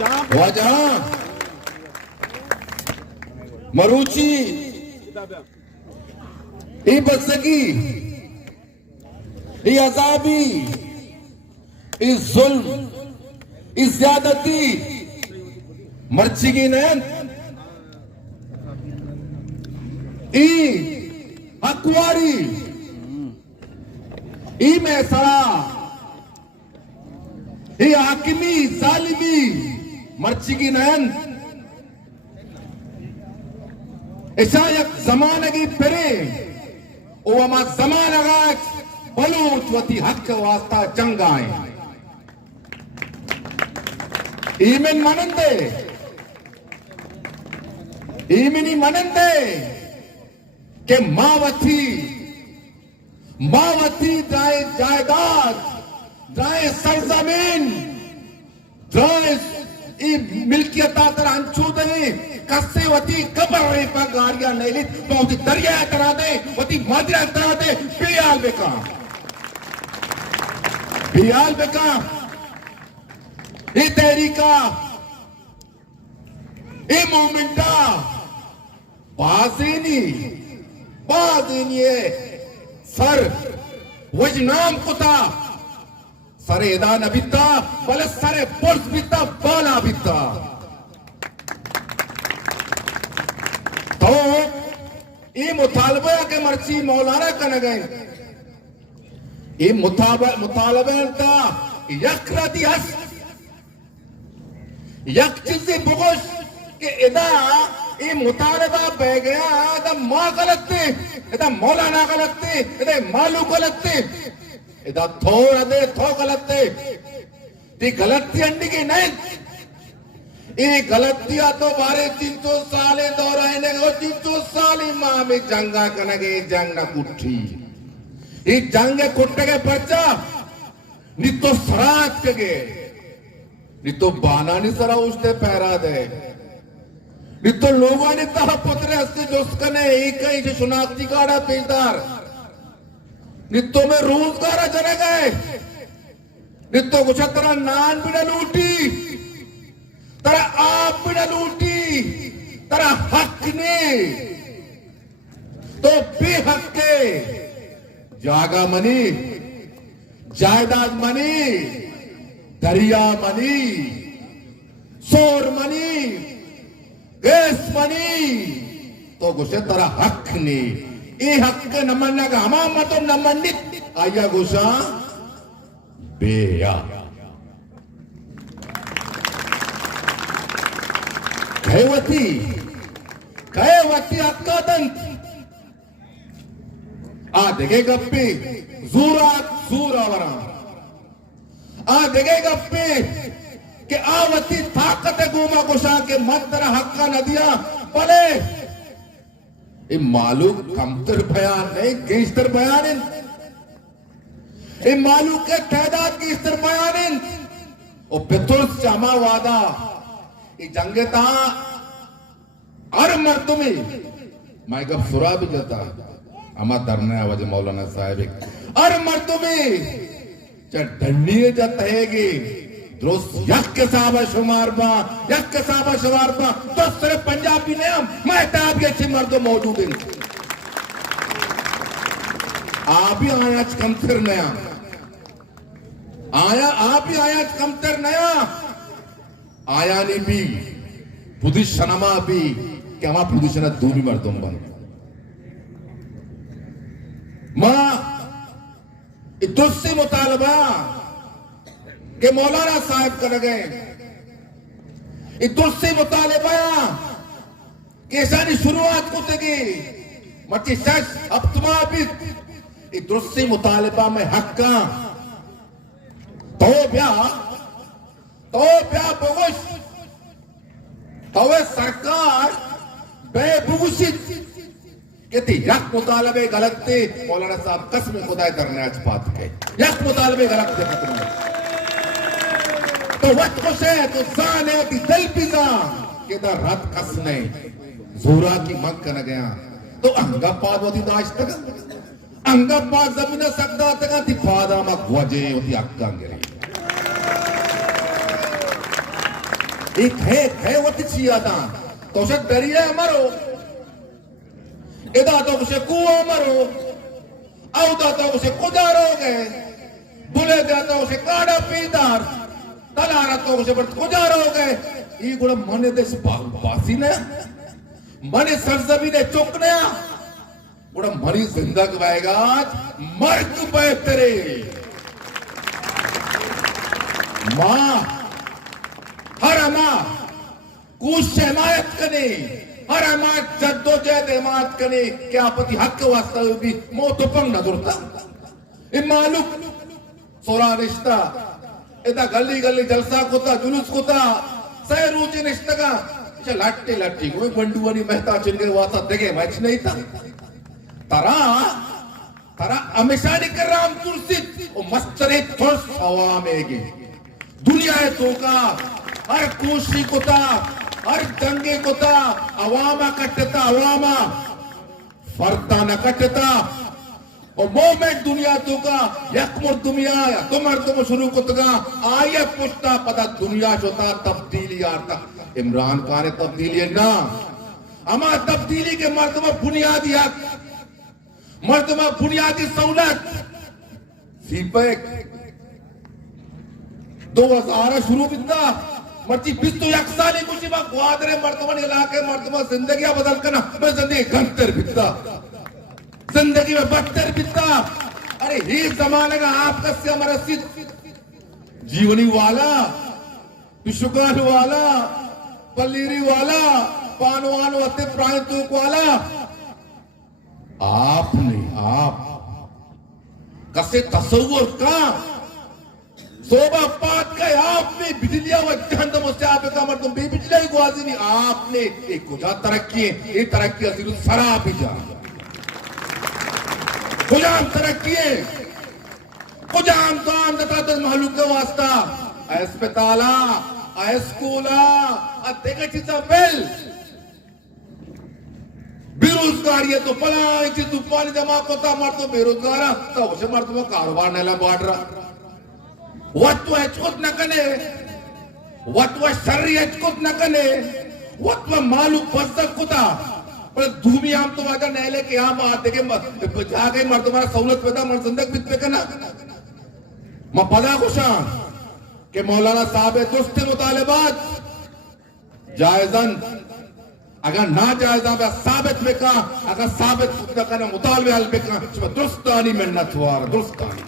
वजह मरूची ई बसगी ई अजाबी ई जुल्म ई ज्यादती मर्चिगी नैन ई हकवारी ई मैसरा ई हाकिमी जालिमी मर्चिगी नैन ऐसा एक जमाने की फिरे ओमा जमाना बलूच वती हक वास्ता जंगाए ईमिन मनंदे ईमिनी मनंदे के मावती द्राय जायदाद द्राय सरजमीन द्राय मिल्कियता तर अंचूदे कस्से वती कबर पर गाड़ियां नहीं तो वती दरिया करा दे वती मादरिया करा दे बियाल बेका ये तहरीका ये मोमेंटा बाजीनी सर वजनाम कुता सरे एदा नबिता बले सरे पुर्स बिता बाला बिता तो ये मुतालबा के मर्ची मौलाना कन गए ये मुतालबा का यकरती हस यक चीज बुगुश के इदा ये मुतालबा बह गया इदा माँ गलत थे इदा मौलाना गलत थे इदा मालू गलत थे इदा थो गलत थे ती गलती अंडी की नहीं ये गलतियां तो बारे 300 साले दोहराने को 300 साली माँ में जंगा कनगे जंग न कुट्ठी ये जंग कुट्टे के बच्चा नितो सरात के नितो बाना नि सरा उसते पैरा दे नितो लोगों ने तह पुत्रे हस्ते जोस्कने एक ही जो शुनाख्ती काड़ा पेशदार नितो में रोजगार चले गए नितो कुछ तरह नान भी न लूटी तरा आप भी न लूटी तरा हक ने तो बेहक के जागा मनी जायदाद मनी दरिया मनी सोर मनी गैस मनी तो गुस्से तरा हक ने ये हक के नमन्ना का हमा मतो नमन्नित आया गुस्सा बेया कहवती अक्का दंत आ देखे गप्पे जूरावरा आ देखे गप्पे के आवती ताकत गोमा कुशा के मंत्र हक्का नदिया पले ये मालूम कमतर बयान नहीं गेस्तर बयान ये मालूम के तादाद गेस्तर बयान ओ बेतुल जमा वादा ये जंगता हर मर्दमे मैं कब सुरा भी जाता अमा धरने आवाज मौलाना साहब हर मर्दमे चाहे डंडिये जाता है कि दोस्त यक साहब शुमार बा तो सिर्फ पंजाबी ने हम मैं ताब के अच्छी मर्दों मौजूद हैं आप ही आया कमतर नया आप ही आया कमतर नया आया नहीं भी पुदिश शनमा भी कि हमारा पुदिशना दूरी मर्दों बन मां इतुस्से मुतालबा के मौलाना साहब कर गए इतुस्से मुतालबा के सारी शुरुआत को तगी मची सच अब तुम्हारा भी इतुस्से मुतालबा में हक्का तो बुगुश तो सरकार बेबुगुशित कहती यक मुतालबे गलत थे मौलाना साहब कसम खुदा करने आज बात के यक मुतालबे गलत थे खत्म तो वक्त को से तो जाने की दिल पिज़ा के दर रात कसने जोरा की मग कर गया तो अंगा पाद होती दाश तक अंगा पाद जमीन सकदा तक थी पादा मग वजे होती अक्का गिरी एक है वो तिचिया था तो से दरिया मरो इदा तो से कुआ मरो औदा तो से कुजारोगे बुले जाता उसे काड़ा पीदार तलारा तो उसे बट कुजारोगे ये गुड़ा मने देश बासी ने मने सरजमी ने चुकने गुड़ा मरी जिंदग वाएगा मर्द बेहतरे माँ हर माँ कुछ हिमायत कने हर माँ जद्दोजहद हिमायत कने क्या पति हक वास्ता भी मौत पंग न दुरता इमालुक सोरा रिश्ता इधर गली गली जलसा कोता जुलूस कोता सहरूची रिश्ता का चल लाट्टी लाट्टी कोई बंडुआनी मेहता चिनके वाता देखे मैच नहीं था तारा तारा हमेशा नहीं कर रहा हम तुरसी वो मस्तरे थोड़ सवा में गे दुनिया है तो का हर कोशी कोता हर दंगे कोता अवामा कटता अवामा फरता न कटता और मोमेंट दुनिया तो का यकमुर दुनिया तुम्हार तुम शुरू कुतगा आये पुष्टा पता दुनिया जोता तब्दीली आता इमरान खान तब्दीली ना अमा तब्दीली के मर्तबा बुनियादी हक मर्तबा बुनियादी सहूलत सीपेक 2000 शुरू बिंदा मर्ची बिस्तु यकसाली कुछ बात ग्वादरे मर्तबा इलाके मर्तबा जिंदगी बदल करना मैं जिंदगी घंटर बिंदा जिंदगी में बदतर बिता अरे ही जमाने का आपका से हमारा जीवनी वाला विश्वकाल वाला पल्लीरी वाला पानवान वते प्रायतुक वाला आपने आप कसे तस्वुर का सोबा पात का आपने बिजलियां व जहन्नम से आप का मर्द तुम बिजलियां ही गुआजी नहीं आपने एक कुछ तरक्की ये तरक्की अजीज सरा भी जा गुलाम तरक्की गुलाम काम दता तो मालूम का वास्ता अस्पताला स्कूला अत्येक चीजा बेल बेरोजगारी तो पला चीज तूफान जमा कोता मार तो बेरोजगारा तो उसे मार तो कारोबार नेला बाढ़ रहा वत्व हेचकुत न कने वत्व शर्री हेचकुत न कने वत्व मालूम बसक कुता पर धूमी आम तो वाजा नेले के आम आते के जागे मर तुम्हारा सहूलत पैदा मर जिंदगी बित पे करना मैं पता कुशान के मौलाना साहब दुरुस्त मुतालिबात जायजन अगर ना जायजा बे साबित में का अगर साबित करना मुतालबे हल पे का दुरुस्तानी में न थवार दुरुस्तानी